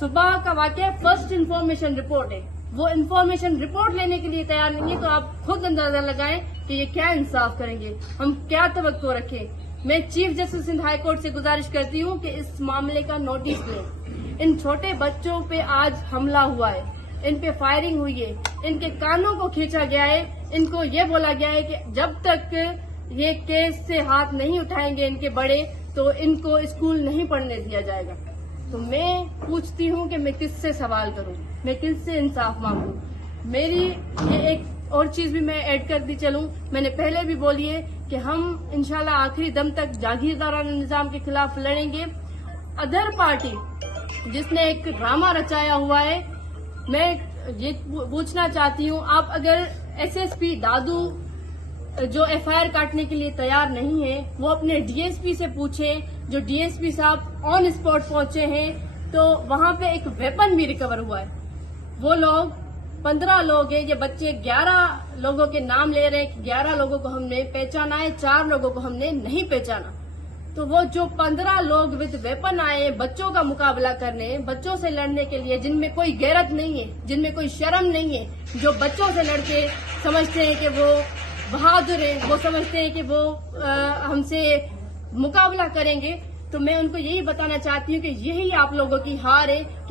صبح کا واقعہ فرسٹ انفارمیشن رپورٹ ہے، وہ انفارمیشن رپورٹ لینے کے لیے تیار نہیں ہے، تو آپ خود اندازہ لگائیں کہ یہ کیا انصاف کریں گے، ہم کیا توقع رکھیں۔ میں chief justice Sindh high court سے گزارش کرتی ہوں کہ اس معاملے کا نوٹس لیں۔ ان چھوٹے بچوں پہ آج حملہ ہوا ہے، ان پہ فائرنگ ہوئی ہے، ان کے کانوں کو کھینچا گیا ہے، ان کو یہ بولا گیا ہے کہ جب تک یہ کیس سے ہاتھ نہیں اٹھائیں گے ان کے بڑے تو ان کو اسکول نہیں پڑھنے دیا جائے گا۔ تو میں پوچھتی ہوں کہ میں کس سے سوال کروں، میں کس سے انصاف مانگوں۔ میری یہ ایک اور چیز بھی میں ایڈ کرتی چلوں، میں نے پہلے بھی بولی ہے کہ ہم انشاءاللہ آخری دم تک جاگیرداران نظام کے خلاف لڑیں گے۔ ادر پارٹی جس نے ایک ڈرامہ رچایا ہوا ہے، میں یہ پوچھنا چاہتی ہوں، آپ اگر ایس ایس پی دادو جو ایف آئی آر کاٹنے کے لیے تیار نہیں ہے، وہ اپنے ڈی ایس پی سے پوچھیں، جو ڈی ایس پی صاحب آن اسپاٹ پہنچے ہیں، تو وہاں پہ ایک ویپن بھی ریکور ہوا ہے۔ وہ لوگ 15 لوگ ہیں، یہ بچے 11 لوگوں کے نام لے رہے ہیں، 11 لوگوں کو ہم نے پہچانا ہے، 4 لوگوں کو ہم نے نہیں پہچانا۔ تو وہ جو 15 لوگ وتھ ویپن آئے ہیں بچوں کا مقابلہ کرنے، بچوں سے لڑنے کے لیے، جن میں کوئی غیرت نہیں ہے، جن میں کوئی شرم نہیں ہے، جو بچوں سے لڑ کے سمجھتے ہیں کہ وہ بہادر ہیں، وہ سمجھتے ہیں کہ وہ ہم سے مقابلہ کریں گے، تو میں ان کو یہی بتانا چاہتی ہوں کہ یہی آپ لوگوں کی ہار ہے کہ